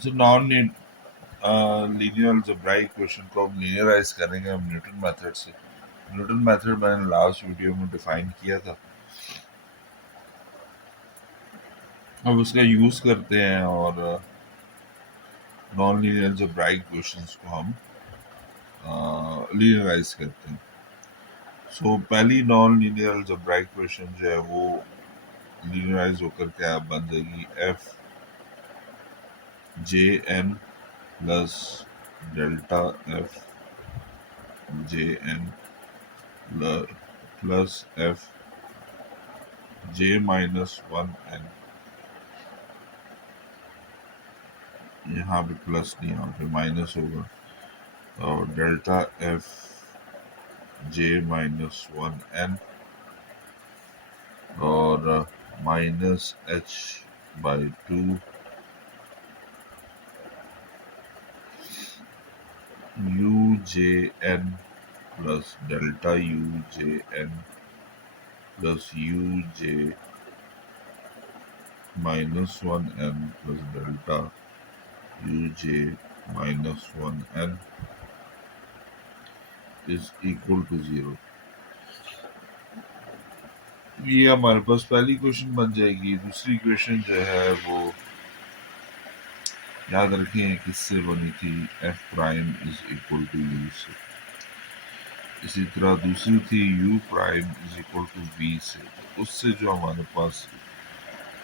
So non linear algebraic question को हम लीनियराइज करेंगे हम न्यूटन मेथड से। न्यूटन मेथड मैंने लास्ट वीडियो में डिफाइन किया था, अब उसका यूज करते हैं और नॉन लीनियर अलजेब्राइक क्वेश्चंस को हम लीनियराइज करते हैं। सो पहली नॉन लीनियर अलजेब्राइक क्वेश्चन जो है वो लीनियराइज होकर क्या बन जाएगी, F J N plus delta F J N plus F J minus one N. यहाँ पे प्लस नहीं, यहाँ पे माइनस होगा, और delta F J minus one N और minus H by two U J N plus delta U J N plus U J minus one N plus delta U J minus one N is equal to zero. ये हमारे पास पहली question बन जाएगी। दूसरी question जो है वो याद रखें किससे बनी थी, F prime is equal to U से। इसी तरह दूसरी थी U prime is equal to V से। तो उससे जो हमारे पास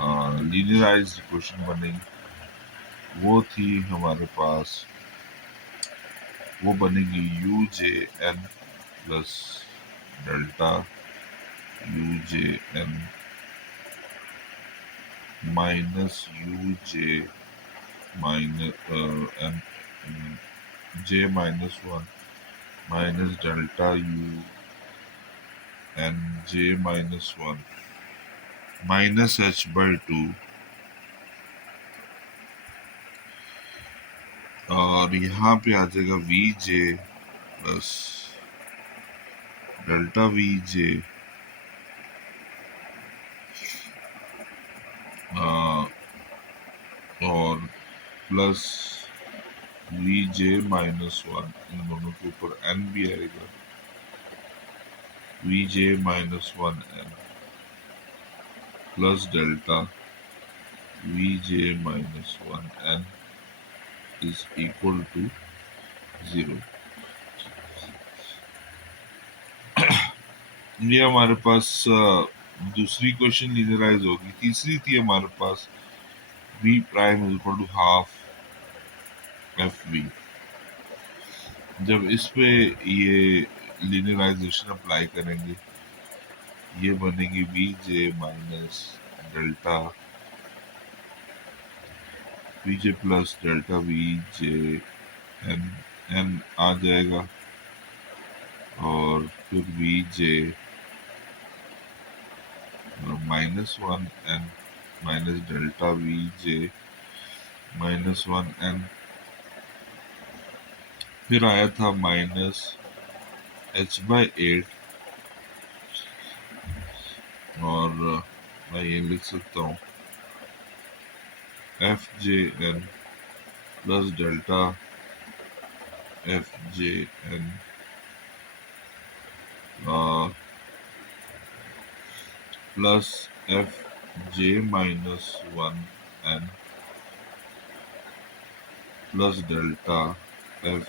लीनियराइज्ड क्वेश्चन बनेगी वो थी हमारे पास, वो बनेगी U J N plus delta U J N minus U J minus N J minus one minus delta U N J minus one minus H by two, और यहाँ पे आ जाएगा V J plus delta V J और plus V J minus one, इन दोनों के ऊपर एन भी आएगा, V J minus one N plus delta V J minus one N is equal to zero. ये हमारे पास दूसरी क्वेश्चन लीनियराइज होगी। तीसरी थी हमारे पास v prime is equal to half F V. जब इस पे ये लीनियराइजेशन अप्लाई करेंगे ये बनेगी V J minus delta V J plus delta V J N, N आ जाएगा और फिर V J minus one N minus delta V J minus one N, फिर आया था माइनस एच बाई एट, और मैं ये लिख सकता हूँ F J N plus delta F J N plus F J minus one N plus delta F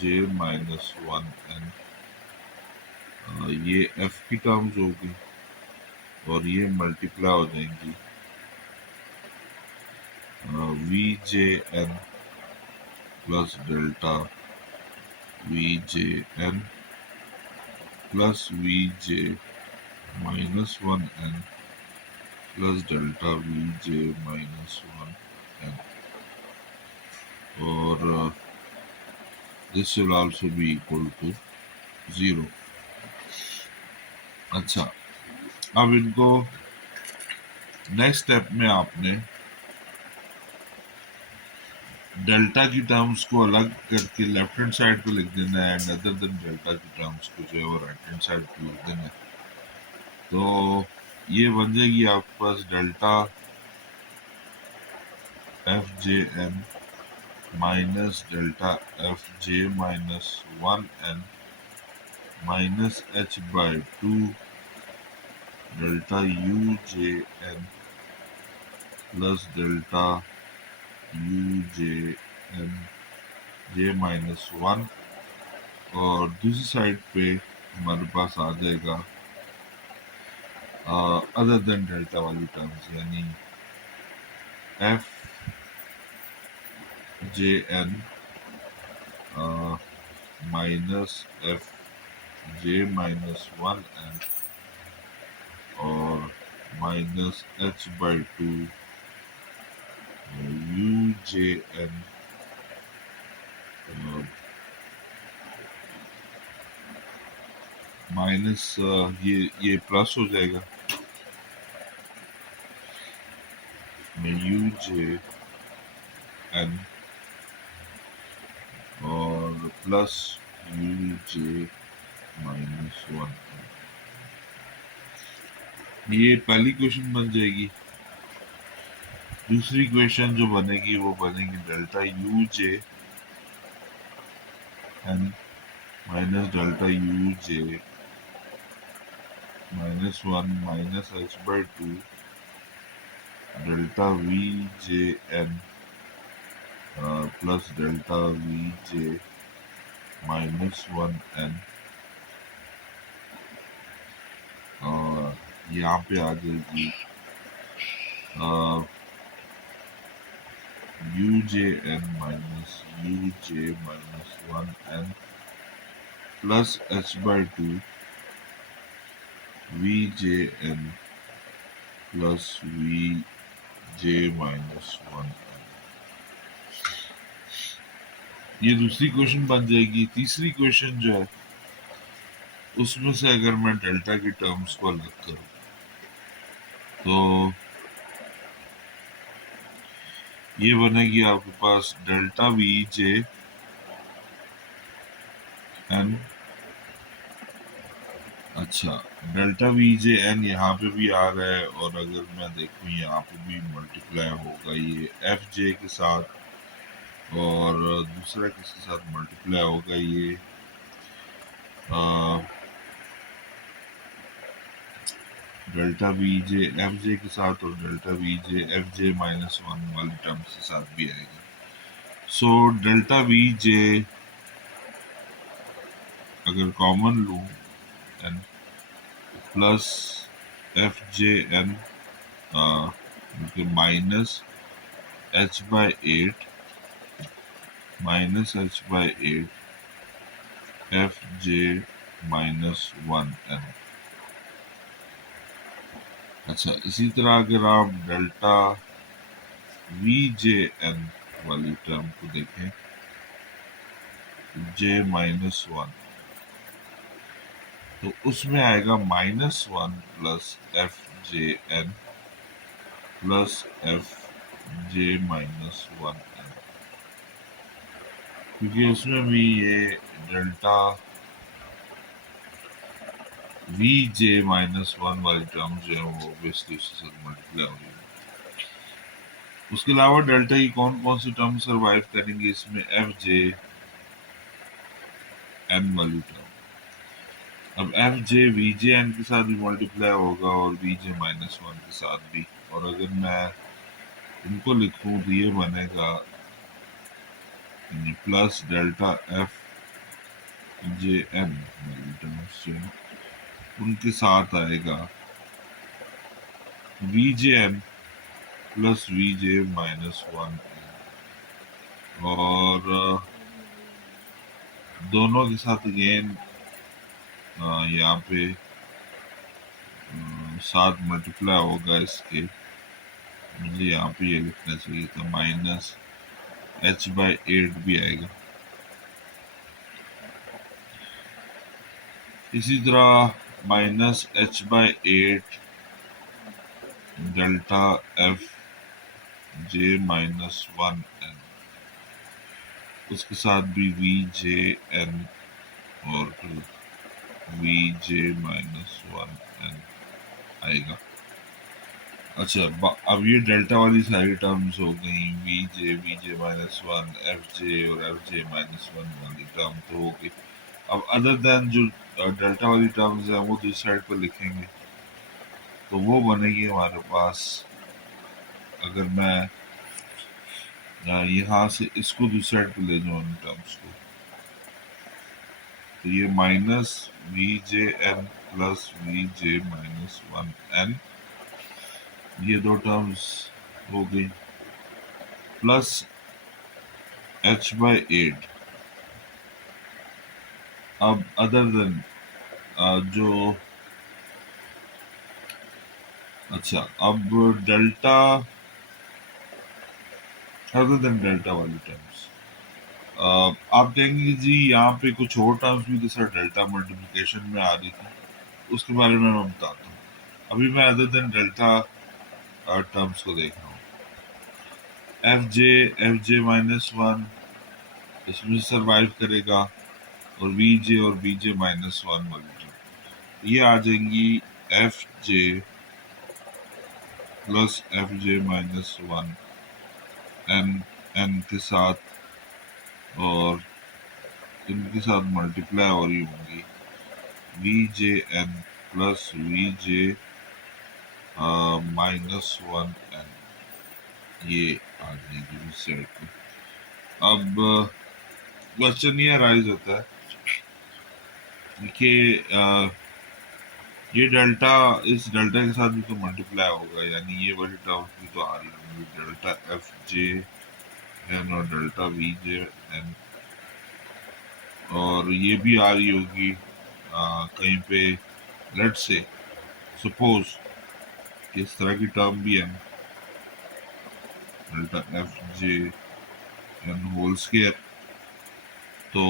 J minus one N. ये एफ की टर्म्स होगी और ये मल्टीप्लाई हो जाएंगी V J N plus delta V J N plus V J minus one N plus delta V J minus one N, और this will also be equal to zero. अच्छा, अब इनको नेक्स्ट स्टेप में आपने delta की terms को अलग करके लेफ्ट हैंड साइड पे लिख देना है एंड अदर देन डेल्टा की टर्म्स को जो है वो राइट हैंड साइड पे लिख देना है। तो ये बन जाएगी आपके पास delta F J N minus delta F J minus one N minus H by two delta U J N plus delta U J N J minus one, और दूसरी साइड पे हमारे पास आ जाएगा अदर देन डेल्टा वाली terms, यानी F J N minus F J minus one N और minus H by two U J N minus ये प्लस हो जाएगा यू जे एन और plus U J minus one. ये पहली क्वेश्चन बन जाएगी। दूसरी क्वेश्चन जो बनेगी वो बनेगी delta U J N minus delta U J minus one minus H by two delta V J N plus delta V J minus one N, और यहाँ पे आ जाएगी U J N minus U J minus one N plus H by two V J N plus V J minus one N. ये दूसरी question बन जाएगी। तीसरी क्वेश्चन जो है उसमें से अगर मैं डेल्टा की टर्म्स को अलग करूं तो ये बनेगी आपके पास डेल्टा वी जे एन। अच्छा, डेल्टा वी जे एन यहाँ पे भी आ रहा है, और अगर मैं देखूँ यहाँ पे भी मल्टीप्लाई होगा ये एफ जे के साथ, और दूसरा किसके साथ मल्टीप्लाई होगा ये डेल्टा वी जे एफ जे के साथ, और डेल्टा वी जे एफ जे माइनस वन वाली टर्म्स के साथ भी आएगा। सो डेल्टा वी जे अगर कॉमन लूँ N plus F J N minus H by eight minus H by eight F J minus one N. अच्छा, इसी तरह अगर आप डेल्टा वी जे एन वाली टर्म को देखें, जे माइनस वन, तो उसमें आएगा minus one plus F J N plus F J minus one N, क्योंकि उसमें भी ये delta V J minus one वाली टर्म जो है वो ऑब्वियसली उसके साथ मल्टीप्लाई हो रही है। उसके अलावा डेल्टा की कौन कौन सी टर्म सरवाइव करेंगे इसमें, एफ जे एन वाली टर्म। अब F J V J N के साथ भी मल्टीप्लाई होगा और वी जे माइनस वन के साथ भी, और अगर मैं इनको लिखूं तो ये बनेगा plus delta F J N वाली टर्म्स जो है उनके साथ आएगा V J N plus V J minus one, और दोनों के साथ अगेन यहाँ पे साथ मल्टीप्लाई होगा इसके। मुझे यहाँ पे ये लिखना चाहिए था माइनस एच बाई एट भी आएगा। इसी तरह minus H by eight delta F J minus one N, उसके साथ भी वी जे एन और V J minus one N आएगा। अच्छा, अब ये डेल्टा वाली सारी टर्म्स हो गई, V J minus one, F J और एफ जे माइनस वन वाली टर्म तो हो गई। अब अदर देन जो डेल्टा वाली टर्म्स है वो दूसरी साइड पर लिखेंगे, तो वो बनेगी हमारे पास। अगर मैं यहाँ से इसको दूसरी साइड पर ले जाऊँ इन टर्म्स को, तो ये minus V J N plus V J minus one N, ये दो टर्म्स हो गई, प्लस एच बाई एट। अब अदर देन जो, अच्छा अब डेल्टा, अदर देन डेल्टा वाली टर्म्स, आप कहेंगे कि जी यहाँ पे कुछ और टर्म्स भी तो सर डेल्टा मल्टीप्लिकेशन में आ रही थी, उसके बारे में मैं बताता हूँ। अभी मैं अदर देन डेल्टा टर्म्स को देख रहा हूँ। एफ जे माइनस वन इसमें सरवाइव करेगा, और वी जे और बी जे माइनस वन वाली टर्म ये आ जाएंगी F J plus F J minus one N, N के साथ, और इनके साथ मल्टीप्लाई हो रही होंगी V J N plus V J minus one N, ये आ जाएगी इस साइड पे। अब क्वेश्चन ये राइज होता है कि ये डेल्टा इस डेल्टा के साथ भी तो मल्टीप्लाई होगा, यानी ये वाली टर्म्स भी तो आ रही होंगी, डेल्टा एफ जे एन और डेल्टा वी जे एन, और ये भी आ रही होगी कहीं पे, लेट से सपोज इस तरह की टर्म भी है, delta F J N whole square. तो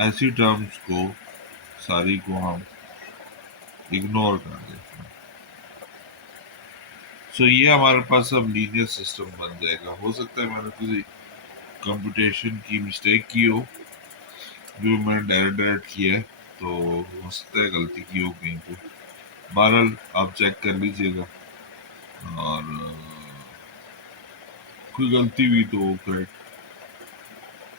ऐसी टर्म्स को सारी को हम इग्नोर कर देते हैं। सो ये हमारे पास अब लीनियर सिस्टम बन जाएगा। हो सकता है मैंने किसी कंप्यूटेशन की मिस्टेक की हो, जो मैंने डायरेक्ट किया है, तो हो सकता है गलती की हो कहीं पे। बहरहाल आप चेक कर लीजिएगा, और कोई गलती हुई तो करेक्ट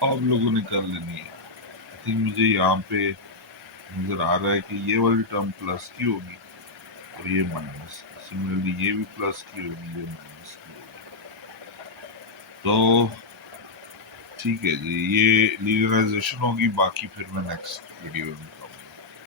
आप लोगों ने कर लेनी है। आई थिंक मुझे यहाँ पे नजर आ रहा है कि ये वाली टर्म प्लस की होगी और ये माइनस, सिमिलरली ये भी प्लस की होगी, ये माइनस की होगी। तो ठीक है जी, ये लीनियराइजेशन होगी, बाकी फिर मैं नेक्स्ट वीडियो में